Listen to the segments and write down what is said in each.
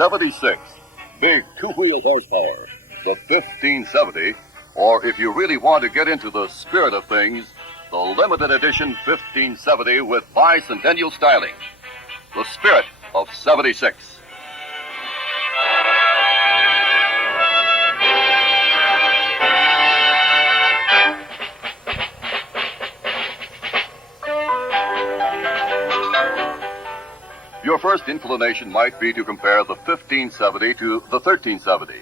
76. Big two-wheel horsepower. The 1570. Or if you really want to get into the spirit of things, the limited edition 1570 with bicentennial styling. The spirit of 76. Your first inclination might be to compare the 1570 to the 1370.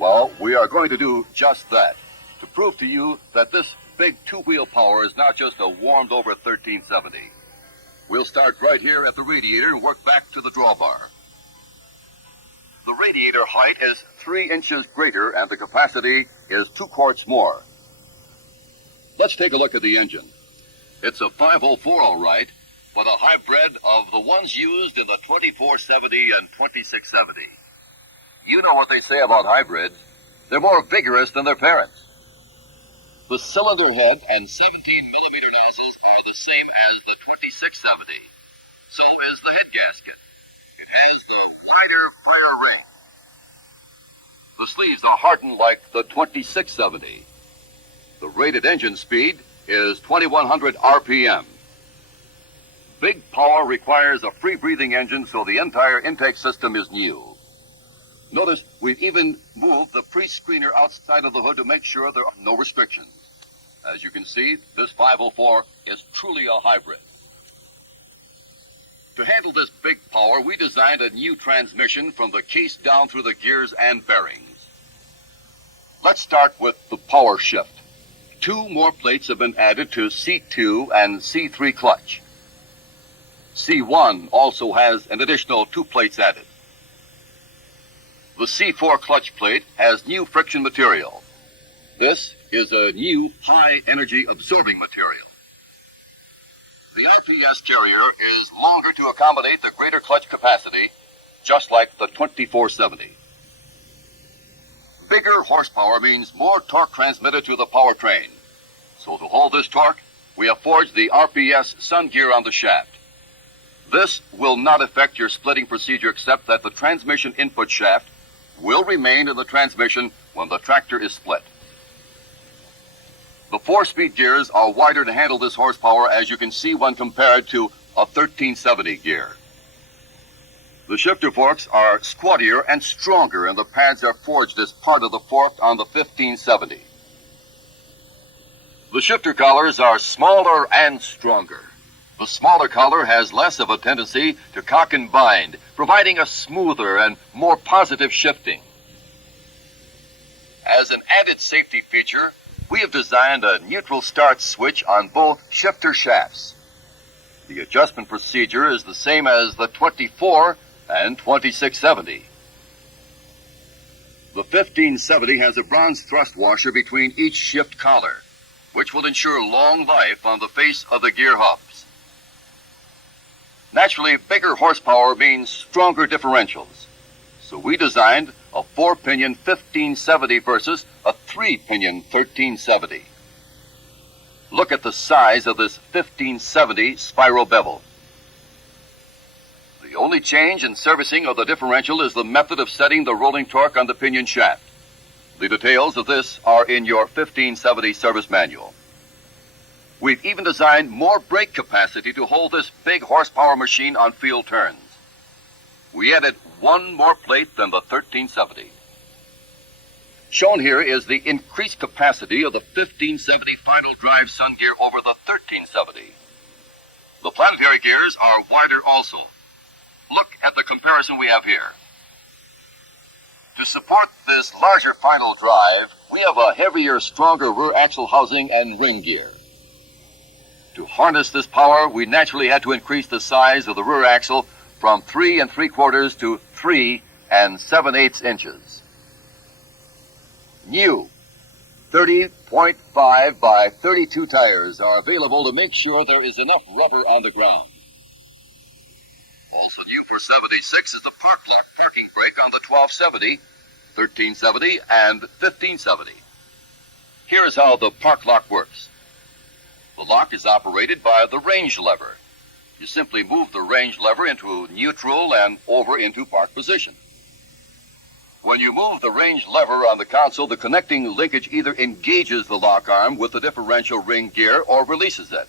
Well, we are going to do just that, to prove to you that this big two-wheel power is not just a warmed-over 1370. We'll start right here at the radiator and work back to the drawbar. The radiator height is 3 inches greater and the capacity is 2 quarts more. Let's take a look at the engine. It's a 504 all right, but a hybrid of the ones used in the 2470 and 2670. You know what they say about hybrids. They're more vigorous than their parents. The cylinder head and 17-millimeter nozzles are the same as the 2670. So is the head gasket. It has the lighter fire rate. The sleeves are hardened like the 2670. The rated engine speed is 2100 RPM. Big power requires a free-breathing engine, so the entire intake system is new. Notice we've even moved the pre-screener outside of the hood to make sure there are no restrictions. As you can see, this 504 is truly a hybrid. To handle this big power, we designed a new transmission from the case down through the gears and bearings. Let's start with the power shift. 2 more plates have been added to C2 and C3 clutch. C1 also has an additional 2 plates added. The C4 clutch plate has new friction material. This is a new high-energy absorbing material. The IPS carrier is longer to accommodate the greater clutch capacity, just like the 2470. Bigger horsepower means more torque transmitted to the powertrain. So to hold this torque, we have forged the RPS Sun gear on the shaft. This will not affect your splitting procedure, except that the transmission input shaft will remain in the transmission when the tractor is split. The 4-speed gears are wider to handle this horsepower, as you can see when compared to a 1370 gear. The shifter forks are squattier and stronger, and the pads are forged as part of the fork on the 1570. The shifter collars are smaller and stronger. The smaller collar has less of a tendency to cock and bind, providing a smoother and more positive shifting. As an added safety feature, we have designed a neutral start switch on both shifter shafts. The adjustment procedure is the same as the 24 and 2670. The 1570 has a bronze thrust washer between each shift collar, which will ensure long life on the face of the gear hubs. Naturally, bigger horsepower means stronger differentials. So we designed a 4-pinion 1570 versus a 3-pinion 1370. Look at the size of this 1570 spiral bevel. The only change in servicing of the differential is the method of setting the rolling torque on the pinion shaft. The details of this are in your 1570 service manual. We've even designed more brake capacity to hold this big horsepower machine on field turns. We added 1 more plate than the 1370. Shown here is the increased capacity of the 1570 final drive Sun gear over the 1370. The planetary gears are wider also. Look at the comparison we have here. To support this larger final drive, we have a heavier, stronger rear axle housing and ring gear. To harness this power, we naturally had to increase the size of the rear axle from 3 3/4 to 3 7/8 inches. New 30.5 by 32 tires are available to make sure there is enough rubber on the ground. Also new for 76 is the parking brake on the 1270, 1370, and 1570. Here is how the park lock works. The lock is operated by the range lever. You simply move the range lever into neutral and over into park position. When you move the range lever on the console, the connecting linkage either engages the lock arm with the differential ring gear or releases it.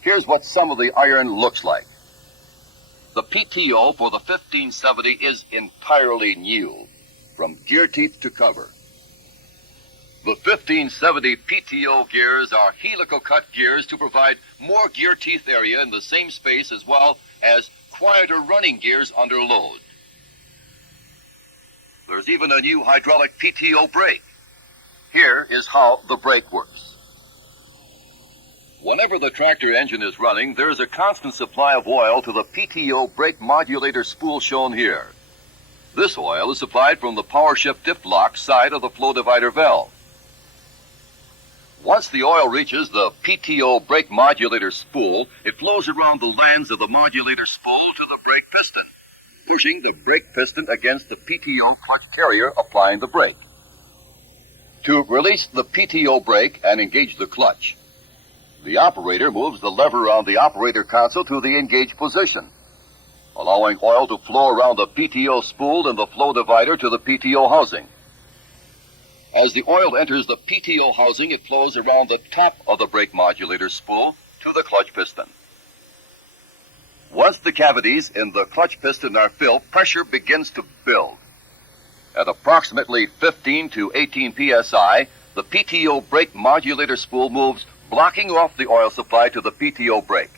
Here's what some of the iron looks like. The PTO for the 1570 is entirely new, from gear teeth to cover. The 1570 PTO gears are helical cut gears to provide more gear teeth area in the same space, as well as quieter running gears under load. There's even a new hydraulic PTO brake. Here is how the brake works. Whenever the tractor engine is running, there is a constant supply of oil to the PTO brake modulator spool shown here. This oil is supplied from the power shift diff lock side of the flow divider valve. Once the oil reaches the PTO brake modulator spool, it flows around the lands of the modulator spool to the brake piston, pushing the brake piston against the PTO clutch carrier, applying the brake. To release the PTO brake and engage the clutch, the operator moves the lever on the operator console to the engaged position, allowing oil to flow around the PTO spool and the flow divider to the PTO housing. As the oil enters the PTO housing, it flows around the top of the brake modulator spool to the clutch piston. Once the cavities in the clutch piston are filled, pressure begins to build. At approximately 15 to 18 psi, the PTO brake modulator spool moves, blocking off the oil supply to the PTO brake.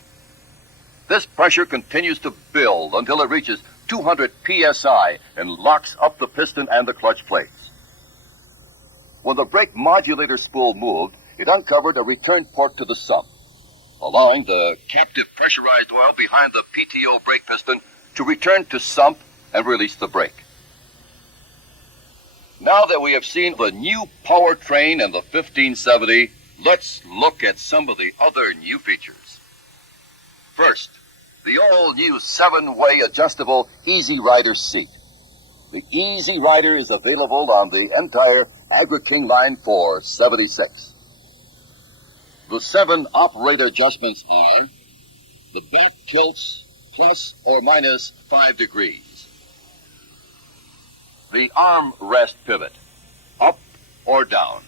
This pressure continues to build until it reaches 200 psi and locks up the piston and the clutch plates. When the brake modulator spool moved, it uncovered a return port to the sump, allowing the captive pressurized oil behind the PTO brake piston to return to sump and release the brake. Now that we have seen the new powertrain and the 1570, let's look at some of the other new features. First, the all-new 7-way adjustable Easy Rider seat. The Easy Rider is available on the entire Agri-King line for $76. The 7 operator adjustments are: the back tilts plus or minus 5 degrees, the arm rest pivot up or down,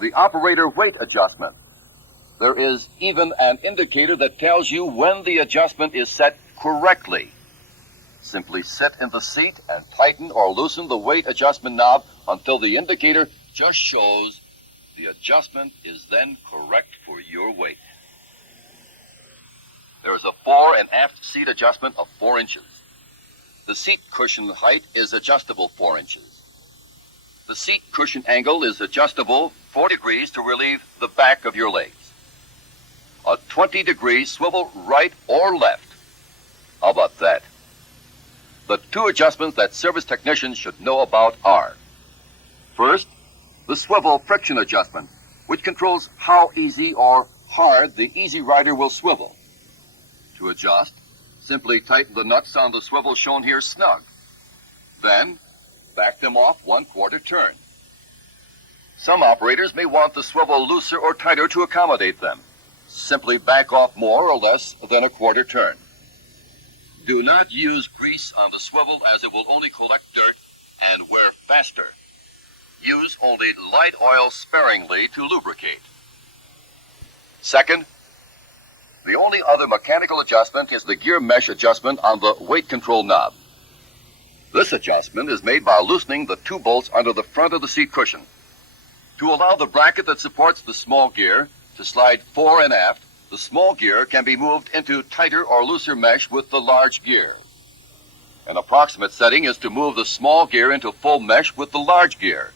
the operator weight adjustment. There is even an indicator that tells you when the adjustment is set correctly. Simply sit in the seat and tighten or loosen the weight adjustment knob until the indicator just shows the adjustment is then correct for your weight. There is a fore and aft seat adjustment of 4 inches. The seat cushion height is adjustable 4 inches. The seat cushion angle is adjustable 4 degrees to relieve the back of your legs. A 20-degree swivel right or left. How about that? The 2 adjustments that service technicians should know about are: first, the swivel friction adjustment, which controls how easy or hard the Easy Rider will swivel. To adjust, simply tighten the nuts on the swivel shown here snug. Then, back them off 1/4 turn. Some operators may want the swivel looser or tighter to accommodate them. Simply back off more or less than 1/4 turn. Do not use grease on the swivel, as it will only collect dirt and wear faster. Use only light oil sparingly to lubricate. Second, the only other mechanical adjustment is the gear mesh adjustment on the weight control knob. This adjustment is made by loosening the 2 bolts under the front of the seat cushion. To allow the bracket that supports the small gear to slide fore and aft, the small gear can be moved into tighter or looser mesh with the large gear. An approximate setting is to move the small gear into full mesh with the large gear.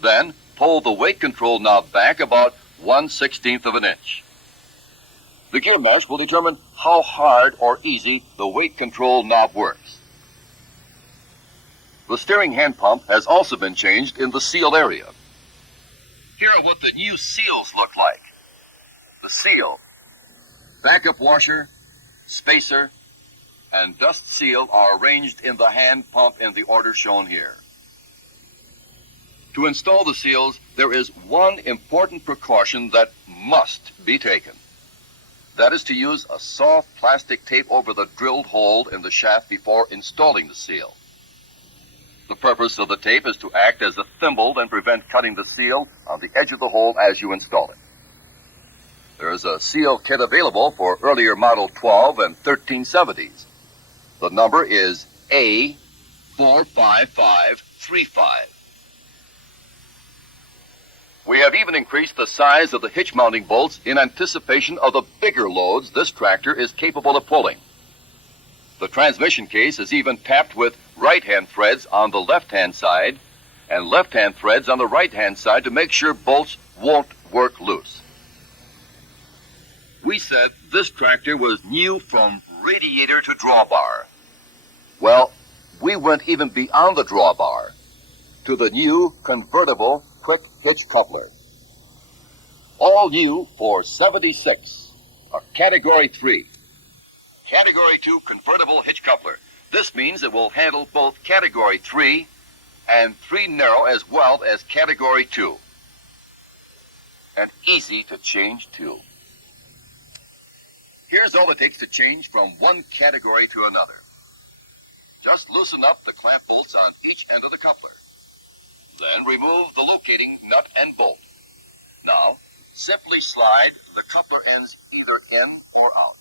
Then, pull the weight control knob back about 1/16 of an inch. The gear mesh will determine how hard or easy the weight control knob works. The steering hand pump has also been changed in the seal area. Here are what the new seals look like. The seal, backup washer, spacer, and dust seal are arranged in the hand pump in the order shown here. To install the seals, there is one important precaution that must be taken. That is to use a soft plastic tape over the drilled hole in the shaft before installing the seal. The purpose of the tape is to act as a thimble and prevent cutting the seal on the edge of the hole as you install it. There is a seal kit available for earlier Model 12 and 1370s. The number is A45535. We have even increased the size of the hitch mounting bolts in anticipation of the bigger loads this tractor is capable of pulling. The transmission case is even tapped with right-hand threads on the left-hand side and left-hand threads on the right-hand side to make sure bolts won't work loose. We said this tractor was new from radiator to drawbar. Well, we went even beyond the drawbar to the new convertible quick hitch coupler. All new for $76, a Category 3. Category 2 convertible hitch coupler. This means it will handle both Category 3 and 3 narrow as well as Category 2. And easy to change too. Here's all it takes to change from one category to another. Just loosen up the clamp bolts on each end of the coupler. Then remove the locating nut and bolt. Now, simply slide the coupler ends either in or out.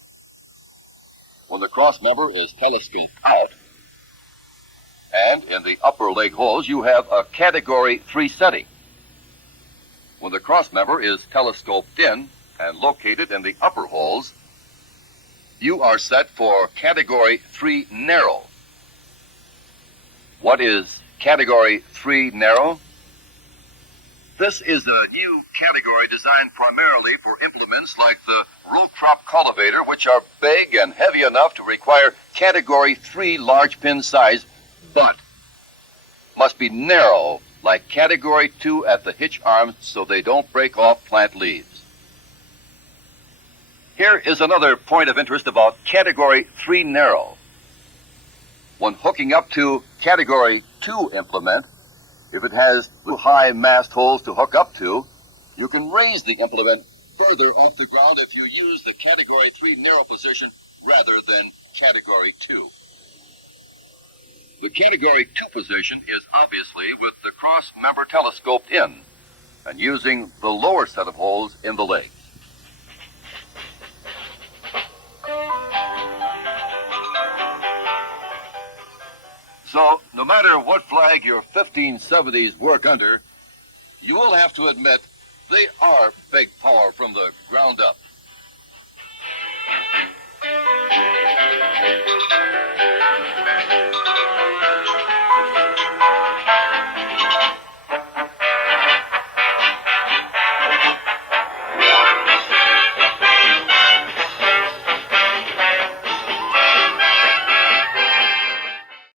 When the cross member is telescoped out, and in the upper leg holes, you have a Category 3 setting. When the cross member is telescoped in and located in the upper holes, you are set for Category 3 narrow. What is Category 3 narrow? This is a new category designed primarily for implements like the row crop cultivator, which are big and heavy enough to require Category 3 large pin size, but must be narrow like Category 2 at the hitch arms so they don't break off plant leaves. Here is another point of interest about Category 3 narrow. When hooking up to Category 2 implement, if it has high mast holes to hook up to, you can raise the implement further off the ground if you use the Category 3 narrow position rather than Category 2. The Category 2 position is obviously with the cross member telescoped in and using the lower set of holes in the legs. So, no matter what flag your 1570s work under, you will have to admit they are big power from the ground up.